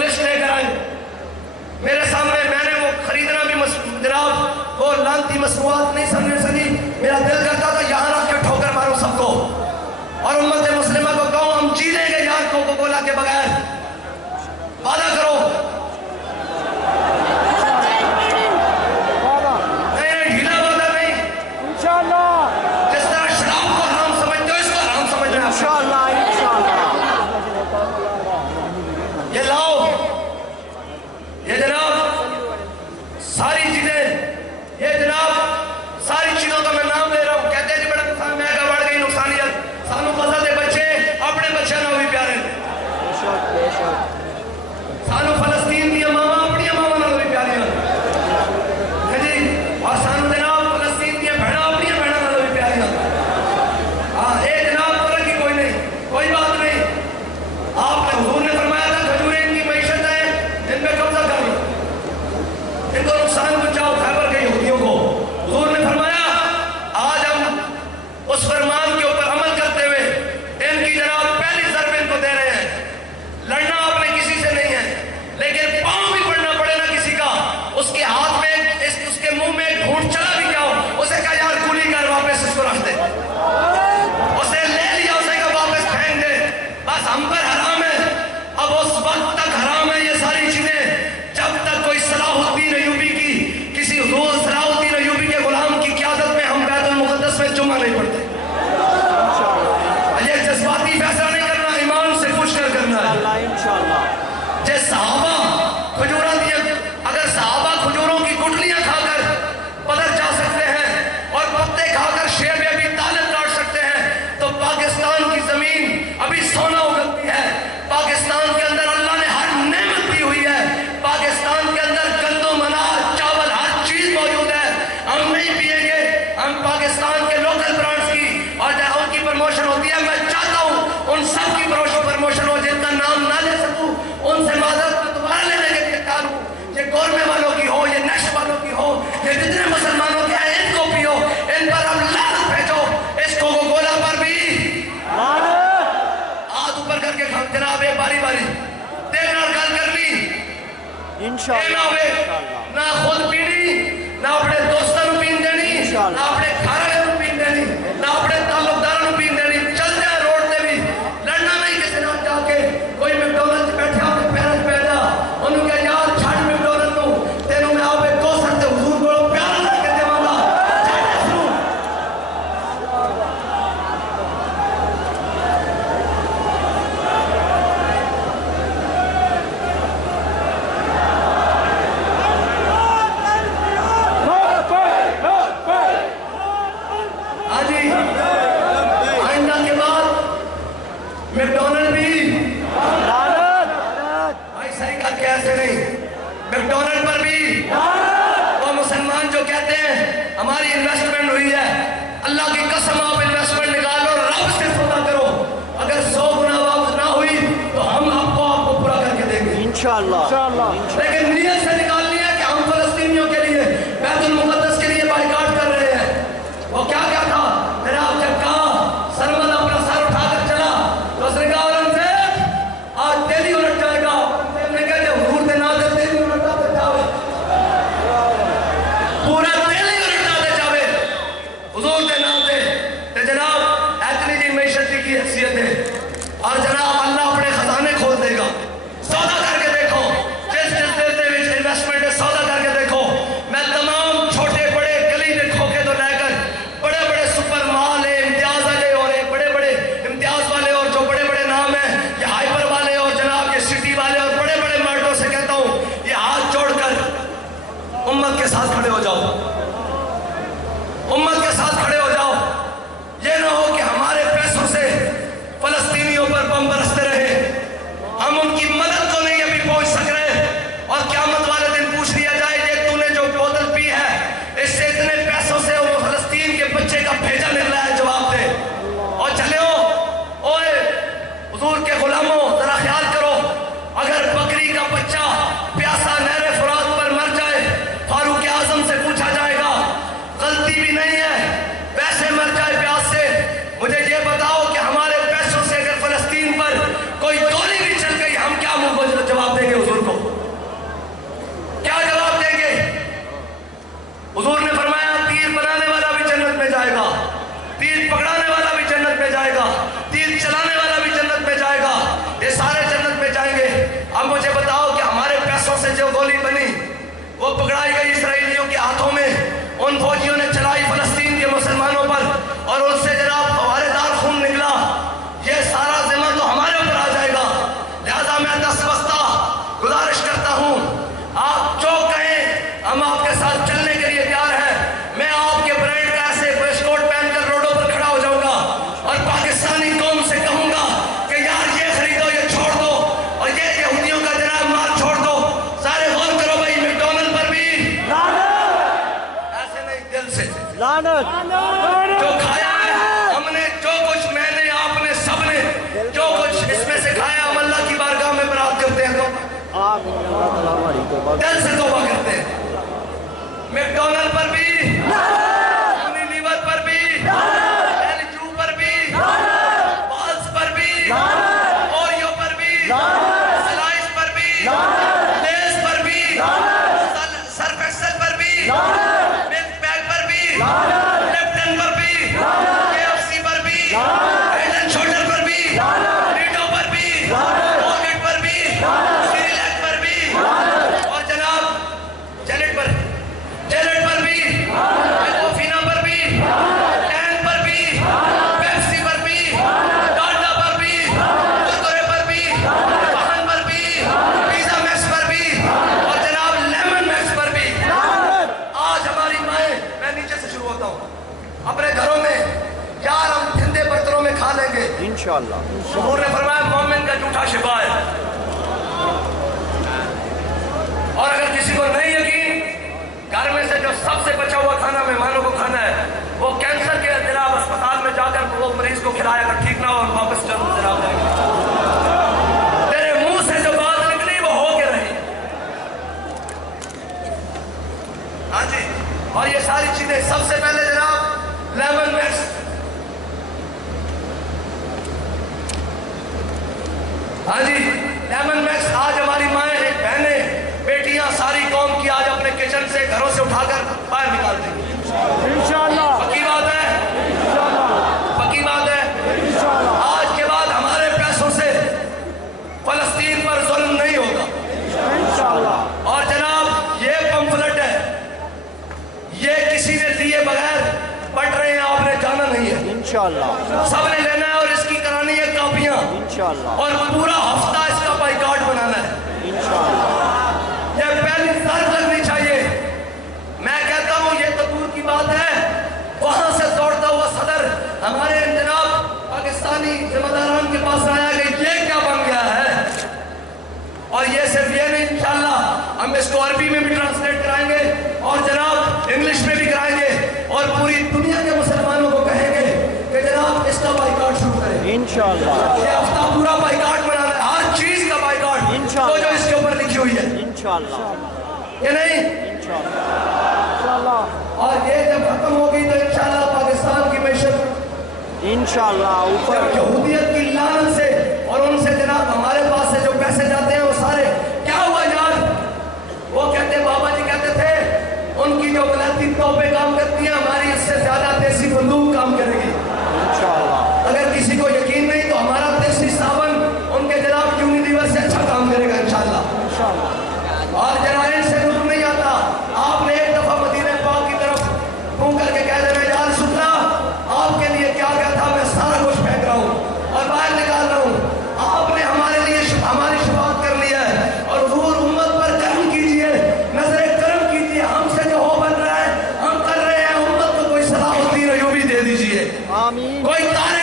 List لے کر آئے میرے سامنے. میں نے وہ خریدنا بھی جناب وہ لانتی مصنوعات نہیں سمجھنے سنی. میرا دل کرتا تھا یہاں رکھ کے ٹھوکر ماروں سب کو اور امت مسلمہ کو کہوں ہم جی لیں گے یار کوکو کولا کے بغیر. وعدہ کرو. نہ خود پینی نہ اپنے دوستوں پین دینی نہ اپنے گھر پین دینی نہ اپنے تعلقداروں پین دینی. چل جائے روڈ تے بھی لڑنا نہیں کسی نہ جا کے. کوئی میکڈونلڈ بیٹھے اپنے پیرنٹ پہ جا انہوں کہ یار چھاڑ میکڈونلڈ نو تینوں میں آپ ایک دوست تے حضور کو پیارا لگ کے دے والا چھاڑ سنو. میکڈونلڈ بھی بھائی صحیح کر کے ایسے نہیں. میکڈونلڈ پر بھی وہ مسلمان جو کہتے ہیں ہماری انویسٹمنٹ ہوئی ہے, اللہ کی قسم آپ انویسٹمنٹ نکالو رب سے سودا کرو, اگر 100 گنا واپس نہ ہوئی تو ہم آپ کو پورا کر کے دیں گے انشاءاللہ. لیکن نیت سے نکالنی ہے کہ ہم فلسطینیوں کے لیے بیت المقدس کے لیے بائیکاٹ کر رہے ہیں. وہ کیا تھا جناب جب کہا سرمد اپنا سر اٹھا کر چلا تو اس نے کہا اورنگزیب آج دہلی الٹ جائے گا. اورنگزیب نے کہا جب حضور دے نہ دے دہلی الٹا دے جاوے پورا دہلی الٹا دے جاوے حضور دے نہ دے. تو جناب اتنی جی معیشت کی حیثیت ہے اور جناب اللہ اپنے خزانے کھول دے گا. سودا کر کے دیکھو جس दिल से तौबा करते हैं। मैकडॉनल्ड पर भी, यूनिलीवर पर भी, एलजू पर भी, बॉल्स पर भी, ओरियो पर भी, स्लाइस पर भी, लेस पर भी, सर्फ एक्सेल पर भी, मिल्क बैग पर भी, लेफ्टन पर भी, केएफसी पर भी, हेड एंड शोल्डर पर भी, रीडो पर भी, पॉकेट पर भी, सिरिलैक पर भी, और जनाब जेलेट पर भी, एक्वाफिना पर भी, टैंग पर भी, पेप्सी पर भी, डाल्डा पर भी, कुरकुरे पर भी, वाहन पर भी, पिज़्ज़ा मैक्स पर भी, और जनाब लेमन मैक्स पर भी। आज हमारी माएँ, मैं नीचे से शुरू होता हूँ, अपने घरों में यार हम ठंडे बर्तनों में खा लेंगे इंशाअल्लाह। हुजूर ने फरमाया मोमिन का जूठा शिफा है। और अगर किसी को नहीं यकीन, घर में से जो सबसे बचा हुआ खाना मेहमानों को खाना है, वो कैंसर के जनाब अस्पताल में जाकर वो मरीज को खिलाया, अगर ठीक ना हो और वापस जरूर जनाब जाएंगे। तेरे मुंह से जो बात निकली वो हो के रही। हाँ जी, और ये सारी चीजें सबसे पहले जनाब लेमन मैक्स, हाँ जी लेमन मैक्स। आज हमारी माएँ, बहनें, बेटियां, सारी कौम की आज अपने किचन से, घरों से उठाकर बाहर निकाल देंगे इंशाअल्लाह। पक्की बात है, पक्की बात है। आज के बाद हमारे पैसों से फलस्तीन पर जुल्म नहीं होगा इंशाअल्लाह। और जनाब ये पंफलेट है, ये किसी ने लिए बगैर पढ़ रहे हैं, आपने जाना नहीं है इंशाअल्लाह। सबने लेना है और इसकी करानी है कॉपियां इंशाअल्लाह, और पूरा हफ्ता इसका बाइकआउट बनाना है इंशाअल्लाह। ये पहली जर्द लगनी चाहिए। मैं कहता हूँ ये तो दूर की बात है, वहां से दौड़ता हुआ सदर हमारे जनाब पाकिस्तानी जिम्मेदारान के पास आया कि ये क्या बन गया है। और ये सिर्फ ये नहीं, इंशाअल्लाह हम इसको अरबी में भी ट्रांसलेट कराएंगे और जनाब इंग्लिश में भी कराएंगे, और पूरी दुनिया के मुसलमानों को कहेंगे कि जनाब इसका बाइकआउट शुरू करें इंशाअल्लाह। ये हफ्ता पूरा बाइकआउट बनाना है, हर चीज का बाइकआउट तो जो इसके ऊपर लिखी हुई है इंशाअल्लाह, ये नहीं इंशाअल्लाह। और ये जब खत्म होगी तो इंशाअल्लाह पाकिस्तान की मैशत इंशाअल्लाह ऊपर यहूदियत की लानत से और उनसे जनाब हमारे पास से जो पैसे जाते हैं वो सारे क्या हुआ यार। वो कहते बाबा जी कहते थे उनकी जो वलायती तोपें काम करती हैं, हमारी इससे ज्यादा देसी बंदूक काम करेगी इंशाअल्लाह। अगर किसी को यकीन नहीं तो हमारा देसी सावन उनके जनाब यूनिलीवर से अच्छा काम करेगा इंशाअल्लाह। और जनाब इनसे रुक नहीं आता। आपने एक दफा मदीने पाक की तरफ घूम करके कह देना यार शुक्ला आपके लिए क्या क्या था, मैं सारा कुछ फेंक रहा हूँ और बाहर निकाल रहा हूँ। आपने हमारे लिए हमारी शुरुआत कर ली है, और हुजूर उम्मत पर करम कीजिए, नजर करम कीजिए। हमसे जो हो बन रहा है हम कर रहे हैं, उम्मत को कोई सलाहुद्दीन अय्यूबी दे दीजिए, आमीन। कोई तारे